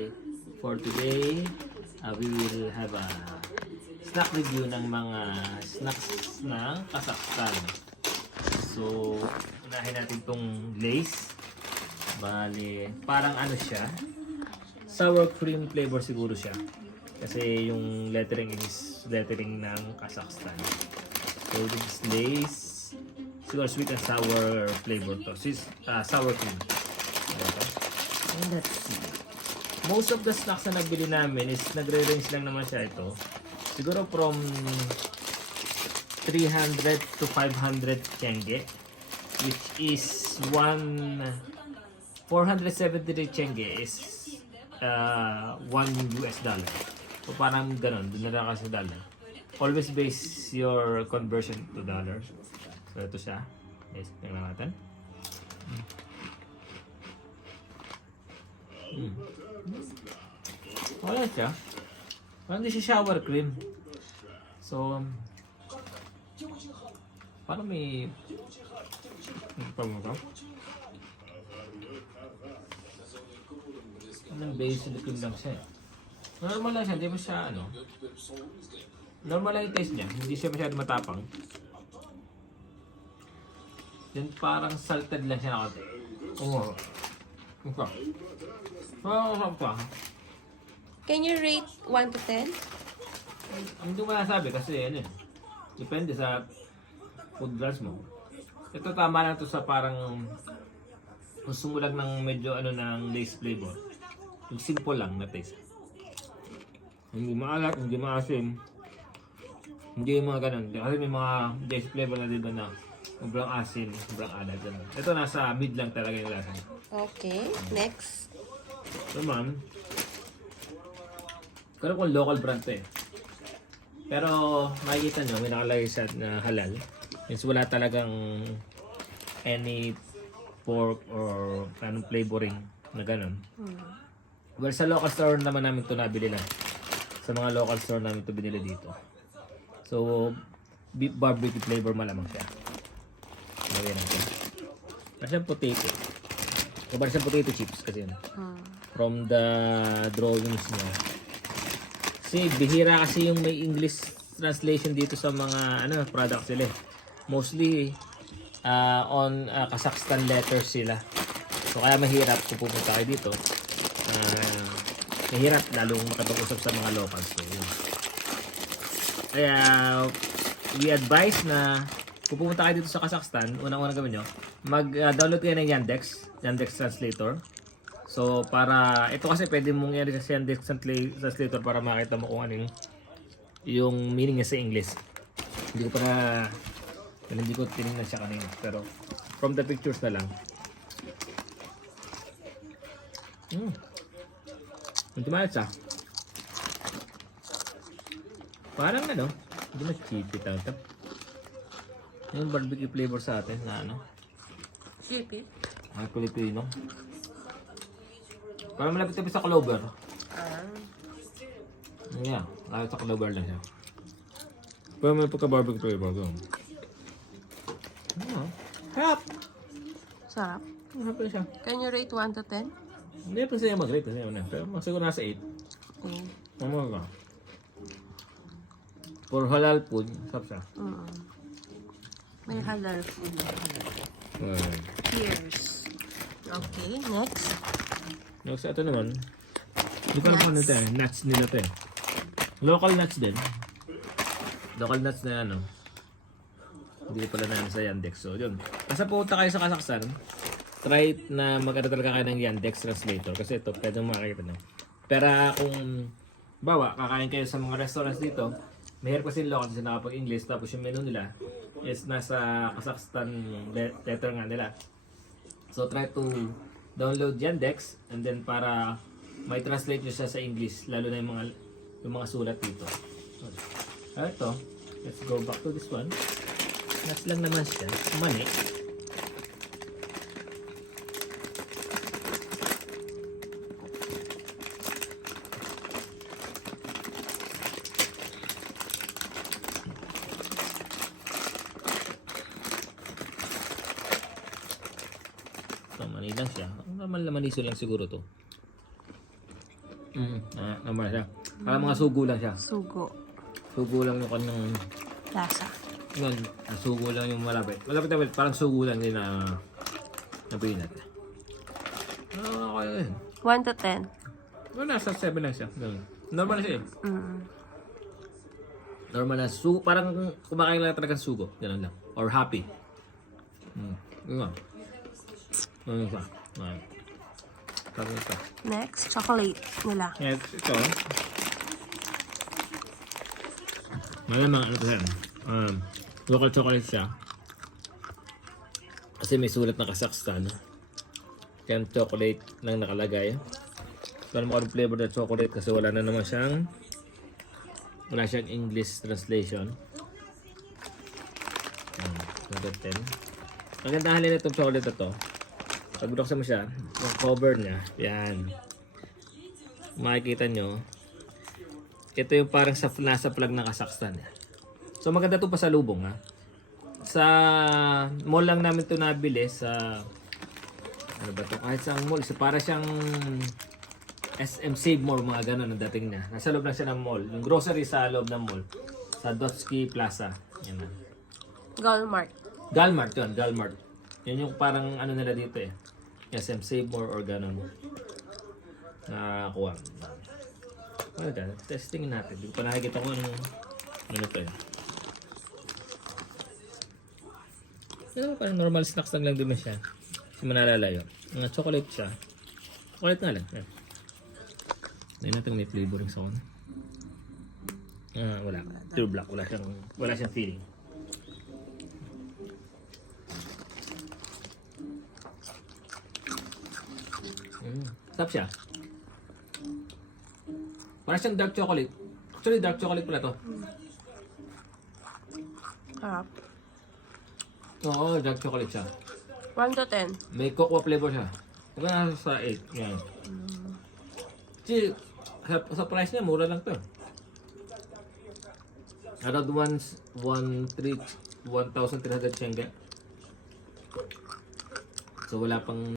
Hi! For today, we will have a snack review ng mga snacks ng Kazakhstan. So, unahin natin tong Lay's. Bale, parang ano siya, sour cream flavor siguro siya. Kasi yung lettering is lettering ng Kazakhstan. So, this is Lay's. Siguro sweet and sour flavor to. Sour cream. And let's see. Most of the snacks na nabili namin is nagre-range lang naman siya ito. Siguro from 300 to 500 tenge, which is 473 tenge is $1 US. So parang ganun, doon na lang kasi dollar. Always base your conversion to dollar. So ito siya. Yes, tingnan natin. Wala siya. Parang hindi siya sour cream. So, parang may... Anong base na cream lang siya. Normal lang siya, hindi mo siya ano. Normal lang yung taste niya, hindi siya masyado matapang. Then parang salted lang siya na konti. Oo. Ito. Can you rate 1 to 10? Hindi ko masasabi kasi ano, depende sa food brands mo. Ito tama lang to sa parang gusto mo lang ng medyo ano ng Lay's flavor. Yung simple lang na taste. Hindi maalat, hindi maasim. Hindi yung mga ganun. Kasi may mga Lay's flavor na dito na sobrang asim, sobrang alat. Ganun. Ito nasa mid lang talaga yung lasa. Okay, next. So ma'am, pero kung local brand to eh. Pero makikita nyo, may nakalagay sa na halal. Means wala talagang any pork or anong flavoring na ganun. Well, sa local store naman namin ito nabili lang. Sa mga local store namin ito binili dito. So, beef barbecue flavor malamang siya. Lagyan natin. Parang siyang potato. Parang siyang potato chips kasi yun. From the drawings niya. Kasi bihira kasi yung may English translation dito sa mga ano products sila. Mostly on Kazakhstan letters sila. So kaya mahirap kung pupunta kayo dito. Mahirap lalong makapag-usap sa mga locals. So, yun. Kaya we advise na kung pupunta kayo dito sa Kazakhstan, unang-unang gawin nyo, mag-download kayo ng Yandex Translator. So, para, ito kasi pwede mong i-read sa Yandex Translator para makita mo kung ano yung meaning niya sa English. Hindi ko tinignan siya kanina. Pero, from the pictures na lang. Ang tumayat siya. Parang ano, hindi na cheapy tawag. Yung barbecue flavor sa atin na ano. Chippy? Ang Pilipino. Parang malapit tayo sa Clover. Yeah, sa Clover lang siya. Pero may pagka-barbecue flavor doon. Harap! Sarap. Harap na siya. Can you rate 1 to 10? Hindi pa siya mag-rate. Pero siguro nasa 8. Okay. Ano ka? For halal food, sarap siya. May halal food. Cheers. Okay, next. Next, ito naman. Hindi ko alam ano ito eh. Nuts nila ito eh. Local nuts din. Local nuts na ano. Hindi pala na sa Yandex. So, yun. Basta pumunta kayo sa Kazakhstan, try na mag-ano talaga kayo ng Yandex Translator. Kasi ito, pwede makakita na. Pero kung bawa, kakain kayo sa mga restaurants dito, mahirap kasi local kasi nakapag-English. Tapos yung menu nila is nasa Kazakhstan letter nga nila. So, try to download Yandex and then para may translate nyo siya sa English, lalo na yung mga sulat dito. Ito, let's go back to this one. Nuts lang naman siya, mani. Mani lang siya. Naman lamaniso lang siguro to. Naman siya. Parang mga sugo lang siya. Sugo. Sugo lang yung kanyang... Lasa. Yun, sugo lang yung malapit. Malapit na parang sugo lang din na peanut. Okay yun. 1 to 10. Well, nasa 7 lang siya. Ganun. Normal na siya eh. Normal na. Parang kumakain lang talagang sugo. Ganun lang. Or happy. Yun nga. Ano siya? Sabi ito. Next, chocolate nila. Yes, ito. Malamang ano ito siya. Local chocolate siya. Kasi may sulat na Kazakhstan. Kaya chocolate lang nakalagay. Wala mo anong flavor na chocolate kasi wala na naman siyang English translation. Number 10. Ang gandahan nila itong chocolate na to. Pag binuksan mo siya, yung cover niya, yan. Makikita nyo, ito yung parang nasa flag ng Kazakhstan. So maganda ito pa sa lubong ha. Sa mall lang namin ito nabili sa ano ba ito? Kahit sa mall. So para siyang SM Save More, mga ganun ang dating niya. Nasa loob lang siya ng mall. Yung grocery sa loob ng mall. Sa Dotsky Plaza. Yan na. Galmart. Galmart yun, Galmart. Yan yung parang ano nila dito eh. SM Save More or ganun. Nakakuha. Okay, testing natin. Hindi ko pa nakikita ko ano to eh. Pero parang normal snacks lang din siya. Kasi manalalayo. Mga chocolate siya. Chocolate nga lang. Yan. Hindi natin may flavoring sa ano. Wala. Pure black. Wala siyang feeling. Sarap siya. Parang siyang dark chocolate. Actually, dark chocolate pala to. Harap. Oo, dark chocolate siya. 1 to 10. May cocoa flavor siya. Huwag na sa 8. Yan. Kasi, sa price niya, mura lang to. Around 1,300 tenge. So, wala pang